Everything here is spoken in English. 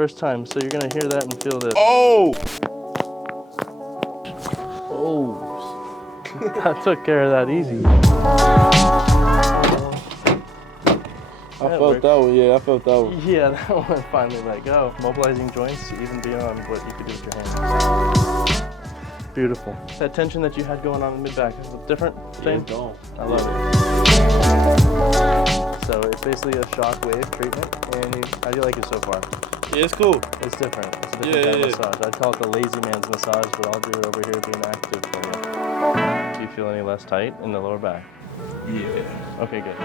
First time, so you're gonna hear that and feel this. Oh! Oh, I took care of that easy. I felt that one, yeah, I felt that one. Yeah, that one finally let go. Mobilizing joints even beyond what you could do with your hands. Beautiful. That tension that you had going on in the mid-back is a different thing? Yeah, I love it. So it's basically a shock wave treatment, and how do you like it so far? Yeah, it's cool. It's different. It's a different kind of massage. I'd call it the lazy man's massage, but I'll do it over here being active for you. Do you feel any less tight in the lower back? Yeah. Okay, good.